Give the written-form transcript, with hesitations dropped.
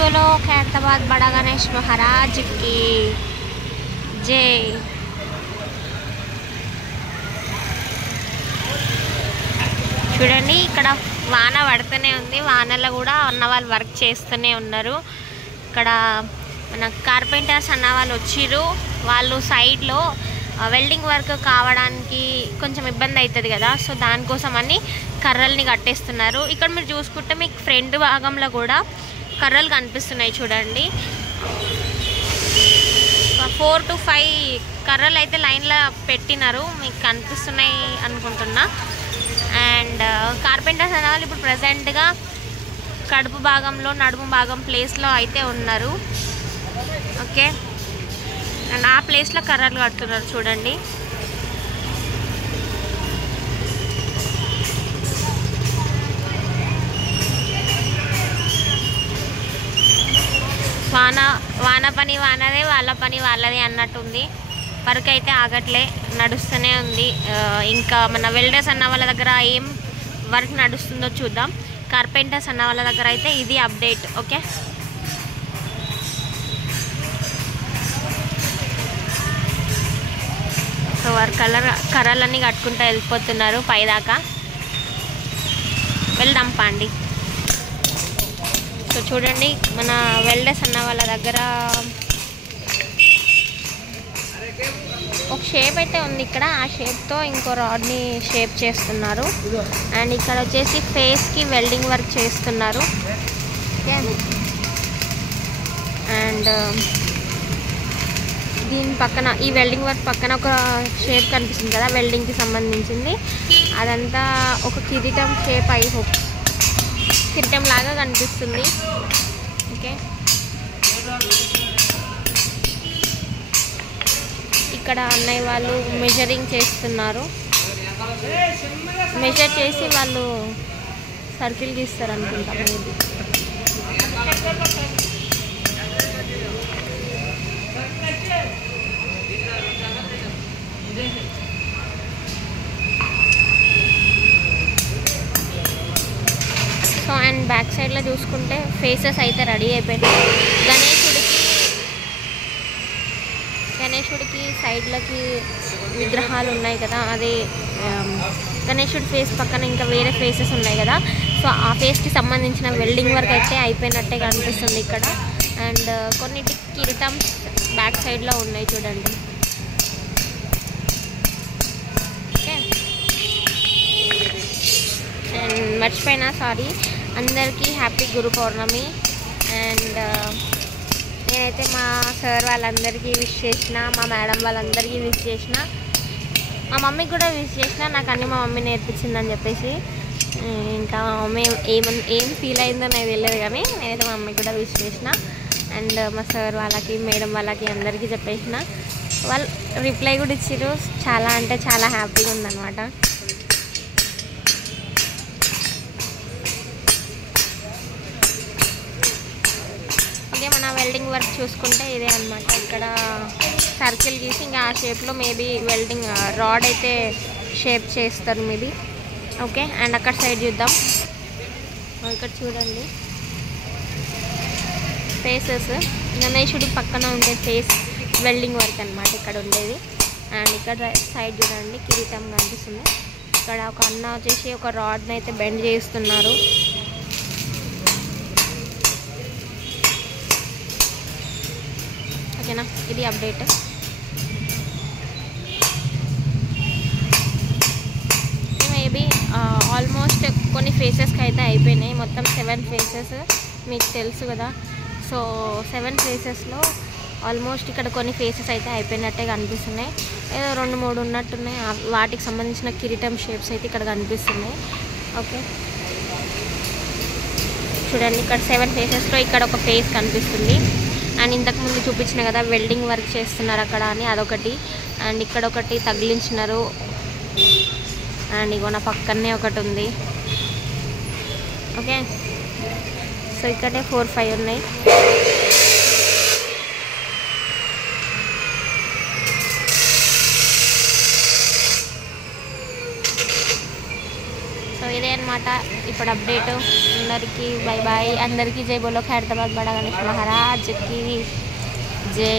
बोलो ఖైరతాబాద్ బడా గణేష్ మహారాజ్ की जय। చూడండి ఇక్కడ వాన పడుతూనే ఉంది, వానలో కూడా అన్న వాళ్ళు వర్క్ చేస్తూనే ఉన్నారు। ఇక్కడ మన కార్పెంటర్స్ అన్న వాళ్ళు వచ్చిర్రు, వాళ్ళు సైడ్లో వెల్డింగ్ వర్క్ కావడానికి కొంచెం ఇబ్బంది అవుతుంది కదా, సో దానికోసం అని కర్రల్ని కట్టేస్తున్నారు। ఇక్కడ మీరు చూసుకుంటే మీకు ఫ్రంట్ భాగంలో కూడా కర్రలు కనిపిస్తున్నాయి చూడండి, 4 to 5 కర్రలు అయితే లైన్లో పెట్టినారు, మీకు కనిపిస్తున్నాయి అనుకుంటున్నా। అండ్ కార్పెంటర్స్ అనే వాళ్ళు ఇప్పుడు ప్రజెంట్గా కడుపు భాగంలో నడుము భాగం ప్లేస్లో అయితే ఉన్నారు, ఓకే। అండ్ ఆ ప్లేస్లో కర్రలు కడుతున్నారు చూడండి। వాన పని వానదే, వాళ్ళ పని వాళ్ళదే అన్నట్టుంది, వర్క్ అయితే ఆగట్లే, నడుస్తూనే ఉంది। ఇంకా మన వెల్డర్స్ అన్న వాళ్ళ దగ్గర ఏం వర్క్ నడుస్తుందో చూద్దాం, కార్పెంటర్స్ అన్న వాళ్ళ దగ్గర అయితే ఇది అప్డేట్, ఓకే। సో కర్రలన్నీ కట్టుకుంటూ వెళ్ళిపోతున్నారు పైదాకా, వెళ్దాం పాండి। సో చూడండి మన వెల్డర్స్ అన్న వాళ్ళ దగ్గర ఒక షేప్ అయితే ఉంది ఇక్కడ, ఆ షేప్తో ఇంకో రాడ్ని షేప్ చేస్తున్నారు। అండ్ ఇక్కడ వచ్చేసి ఫేస్కి వెల్డింగ్ వర్క్ చేస్తున్నారు, అండ్ దీని పక్కన ఈ వెల్డింగ్ వర్క్ పక్కన ఒక షేప్ కనిపిస్తుంది కదా వెల్డింగ్కి సంబంధించింది, అదంతా ఒక కిరీటం షేప్, ఐ హోప్ కిరీటం లాగా కనిపిస్తుంది, ఓకే। ఇక్కడ అన్నయ్య వాళ్ళు మెజరింగ్ చేస్తున్నారు, మెజర్ చేసి వాళ్ళు సర్కిల్ గీస్తారు అనుకుంటా మేబీ। సో అండ్ బ్యాక్ సైడ్లో చూసుకుంటే ఫేసెస్ అయితే రెడీ అయిపోయినాయి, గణేశుడికి సైడ్లకి విగ్రహాలు ఉన్నాయి కదా, అదే గణేశుడి ఫేస్ పక్కన ఇంకా వేరే ఫేసెస్ ఉన్నాయి కదా, సో ఆ ఫేస్కి సంబంధించిన వెల్డింగ్ వర్క్ అయితే అయిపోయినట్టే కనిపిస్తుంది ఇక్కడ। అండ్ కొన్నిటి కిరీటమ్స్ బ్యాక్ సైడ్లో ఉన్నాయి చూడండి, ఓకే। అండ్ మర్చిపోయినా, సారీ, అందరికీ హ్యాపీ గురు పౌర్ణమి। అండ్ నేనైతే మా సార్ వాళ్ళందరికీ విష్ చేసిన, మా మేడం వాళ్ళందరికీ విష్ చేసిన, మా మమ్మీకి కూడా విష్ చేసిన, నాకు అన్నీ మా మమ్మీ నేర్పించిందని చెప్పేసి, ఇంకా మా మమ్మీ ఏం ఫీల్ అయిందో నాకు తెలియదు కానీ నేనైతే మా మమ్మీకి కూడా విష్ చేసిన। అండ్ మా సార్ వాళ్ళకి మేడం వాళ్ళకి అందరికీ చెప్పేసిన, వాళ్ళు రిప్లై కూడా ఇచ్చారు, చాలా అంటే చాలా హ్యాపీగా ఉందన్నమాట। మన వెల్డింగ్ వర్క్ చూసుకుంటే ఇదే అనమాట, ఇక్కడ సర్కిల్ గీసి ఇంకా ఆ షేప్లో మేబీ వెల్డింగ్ రాడ్ అయితే షేప్ చేస్తారు మేబీ, ఓకే। అండ్ అక్కడ సైడ్ చూద్దాం, ఇక్కడ చూడండి ఫేసెస్, గణేశుడి పక్కన ఉండే ఫేస్ వెల్డింగ్ వర్క్ అనమాట ఇక్కడ ఉండేది। అండ్ ఇక్కడ సైడ్ చూడండి కిరీటం కనిపిస్తుంది, ఇక్కడ ఒక అన్న వచ్చేసి ఒక రాడ్ని అయితే బెండ్ చేస్తున్నారు, ఓకేనా, ఇది అప్డేట్। మేబీ ఆల్మోస్ట్ కొన్ని ఫేసెస్కి అయితే అయిపోయినాయి, మొత్తం 7 ఫేసెస్ మీకు తెలుసు కదా, సో 7 ఫేసెస్లో ఆల్మోస్ట్ ఇక్కడ కొన్ని ఫేసెస్ అయితే అయిపోయినట్టే కనిపిస్తున్నాయి, ఏదో 2-3 ఉన్నట్టున్నాయి, వాటికి సంబంధించిన కిరీటం షేప్స్ అయితే ఇక్కడ కనిపిస్తున్నాయి, ఓకే। చూడండి ఇక్కడ 7 ఫేసెస్లో ఇక్కడ ఒక ఫేస్ కనిపిస్తుంది, అండ్ ఇంతకుముందు చూపించిన కదా వెల్డింగ్ వర్క్ చేస్తున్నారు అక్కడ అని, అదొకటి, అండ్ ఇక్కడ ఒకటి తగిలించినారు, అండ్ ఇగో నా పక్కనే ఒకటి ఉంది, ఓకే। సో ఇక్కడే 4-5 ఉన్నాయి, సో ఇదే అన్నమాట ఇప్పుడు అప్డేట్। అందరికీ బాయ్ బాయ్. అందరికీ జై బోలో ఖైరతాబాద్ బడా గణేష్ మహారాజ్కి జై.